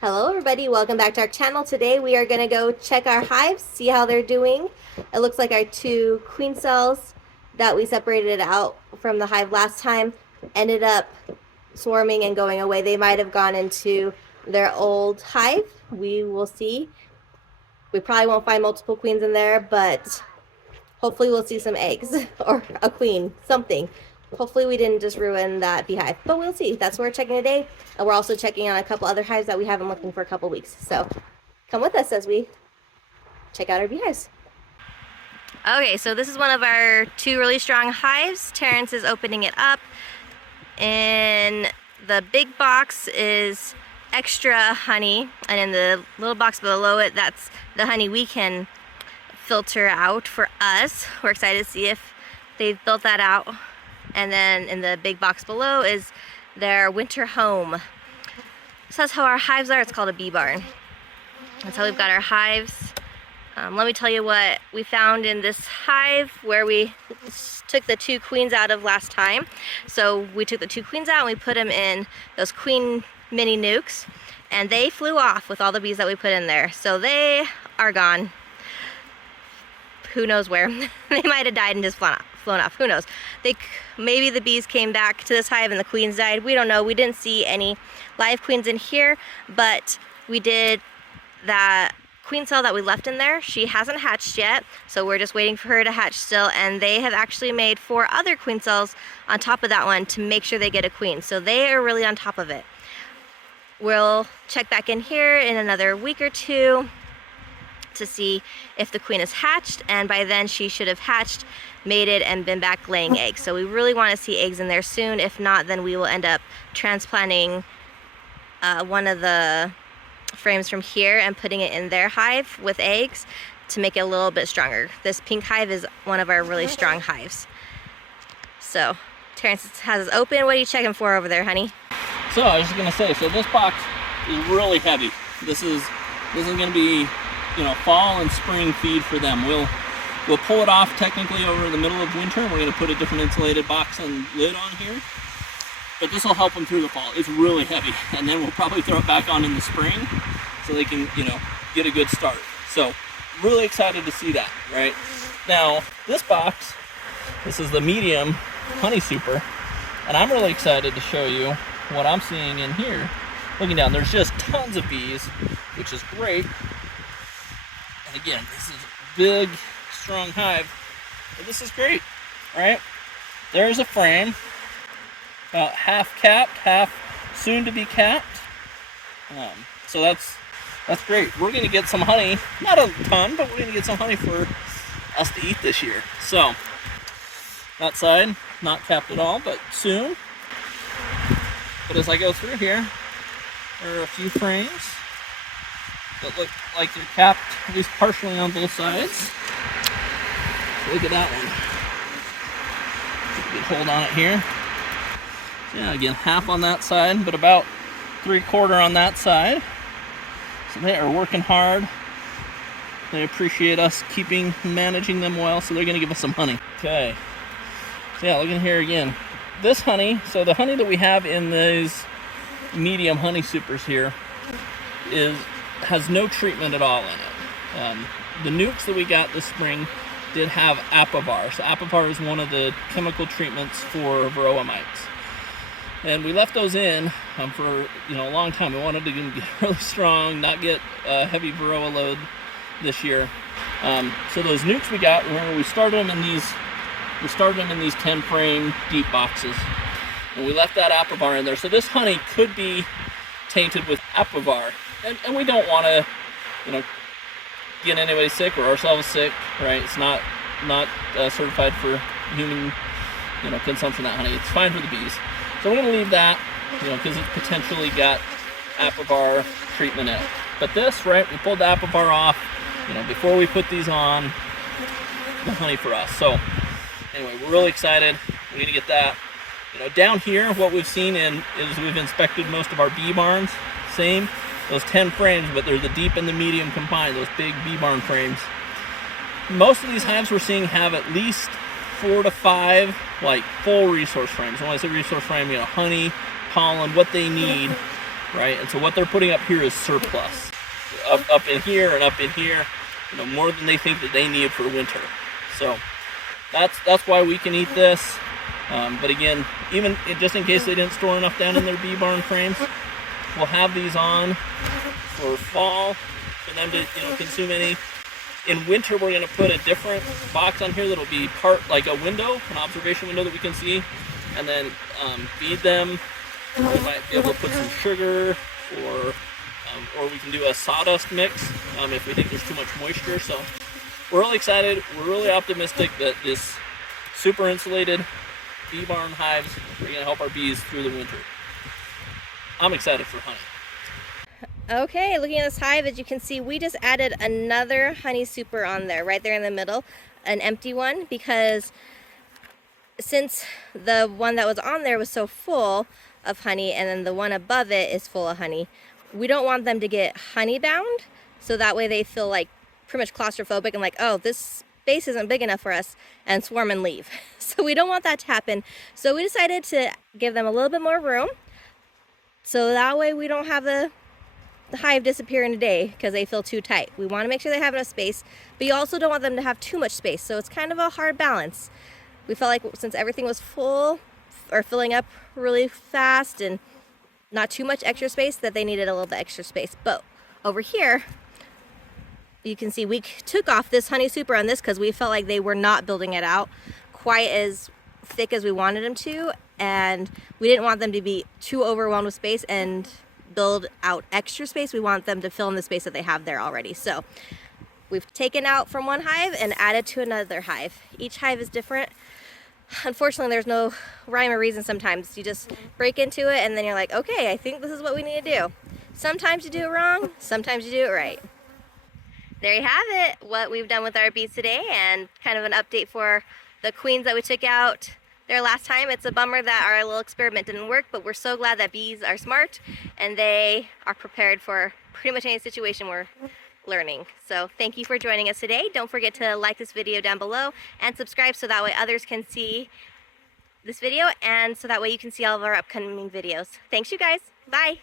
Hello everybody, welcome back to our channel. Today we are going to go check our hives, see how they're doing. It looks like our two queen cells that we separated out from the hive last time ended up swarming and going away. They might have gone into their old hive. We will see. We probably won't find multiple queens in there, but hopefully we'll see some eggs or a queen, something. Hopefully we didn't just ruin that beehive, but we'll see. That's what we're checking today. And we're also checking on a couple other hives that we haven't looking for a couple weeks. So come with us as we check out our beehives. Okay, so this is one of our two really strong hives. Terrence is opening it up. In the big box is extra honey, and in the little box below it, that's the honey we can filter out for us. We're excited to see if they've built that out. And then in the big box below is their winter home. So that's how our hives are. It's called a bee barn. That's how we've got our hives. Let me tell you what we found in this hive where we took the two queens out of last time. So we took the two queens out and we put them in those queen mini nukes, and they flew off with all the bees that we put in there. So they are gone. Who knows where? They might have died and just flown off. Who knows? Maybe the bees came back to this hive and the queens died. We don't know. We didn't see any live queens in here, but we did that queen cell that we left in there. She hasn't hatched yet, so we're just waiting for her to hatch still, and they have actually made 4 other queen cells on top of that one to make sure they get a queen. So they are really on top of it. We'll check back in here in another week or two to see if the queen is hatched, and by then she should have hatched, mated, and been back laying eggs. So we really want to see eggs in there soon. If not, then we will end up transplanting one of the frames from here and putting it in their hive with eggs to make it a little bit stronger. This pink hive is one of our really strong hives. So Terrence has it open. What are you checking for over there, honey? So I was just gonna say, so this box is really heavy. This is gonna be, fall and spring feed for them. We'll pull it off technically over the middle of winter. We're gonna put a different insulated box and lid on here, but this will help them through the fall. It's really heavy, and then we'll probably throw it back on in the spring so they can, get a good start. So really excited to see that. Right now, this box, this is the medium honey super, and I'm really excited to show you what I'm seeing in here. Looking down, there's just tons of bees, which is great. And again, this is a big, strong hive. But this is great, right? There's a frame, about half capped, half soon to be capped. So that's great. We're gonna get some honey, not a ton, but we're gonna get some honey for us to eat this year. So that side, not capped at all, but soon. But as I go through here, there are a few frames that look like they're capped, at least partially on both sides. So look at that one. Good hold on it here. Yeah, again, half on that side, but about 3/4 on that side. So they are working hard. They appreciate us managing them well, so they're gonna give us some honey. Okay. So yeah, look in here again. This honey, so the honey that we have in these medium honey supers here has no treatment at all in it. The nukes that we got this spring did have apivar. So apivar is one of the chemical treatments for varroa mites. And we left those in for a long time. We wanted to get really strong, not get a heavy varroa load this year. So those nukes we got, remember we started them in these 10 frame deep boxes, and we left that apivar in there. So this honey could be tainted with apivar, and we don't want to get anybody sick or ourselves sick, right? It's not certified for human consumption, that honey. It's fine for the bees. So we're going to leave that, because it's potentially got apivar treatment in it. But this, right, we pulled the apivar off before we put these on the honey for us. So anyway, we're really excited. We're gonna get that. Down here, what we've seen is we've inspected most of our bee barns. Same, those 10 frames, but they're the deep and the medium combined, those big bee barn frames. Most of these hives we're seeing have at least 4 to 5 full resource frames. When I say resource frame, honey, pollen, what they need right? And so what they're putting up here is surplus, up in here and up in here, you know, more than they think that they need for winter. So that's why we can eat this. But again, even just in case they didn't store enough down in their bee barn frames, we'll have these on for fall for them to, you know, consume any. In winter, we're going to put a different box on here that'll be part like a window, an observation window that we can see, and then feed them. We might be able to put some sugar, or we can do a sawdust mix if we think there's too much moisture. So we're really excited. We're really optimistic that this super insulated bee barn hives are going to help our bees through the winter. I'm excited for honey. Okay, looking at this hive, as you can see, we just added another honey super on there, right there in the middle, an empty one, because since the one that was on there was so full of honey and then the one above it is full of honey, we don't want them to get honey bound, so that way they feel like pretty much claustrophobic and like, oh, this space isn't big enough for us, and swarm and leave. So we don't want that to happen. So we decided to give them a little bit more room, so that way we don't have the hive disappear in a day because they feel too tight. We want to make sure they have enough space, but you also don't want them to have too much space, so it's kind of a hard balance. We felt like since everything was full or filling up really fast and not too much extra space, that they needed a little bit extra space. But over here you can see we took off this honey super on this because we felt like they were not building it out quite as thick as we wanted them to, and we didn't want them to be too overwhelmed with space and build out extra space. We want them to fill in the space that they have there already. So we've taken out from one hive and added to another hive. Each hive is different. Unfortunately, there's no rhyme or reason sometimes. You just break into it and then you're like, okay, I think this is what we need to do. Sometimes you do it wrong, sometimes you do it right. There you have it, what we've done with our bees today, and kind of an update for the queens that we took out there last time. It's a bummer that our little experiment didn't work, but we're so glad that bees are smart and they are prepared for pretty much any situation we're learning. So thank you for joining us today. Don't forget to like this video down below and subscribe so that way others can see this video, and so that way you can see all of our upcoming videos. Thanks, you guys. Bye.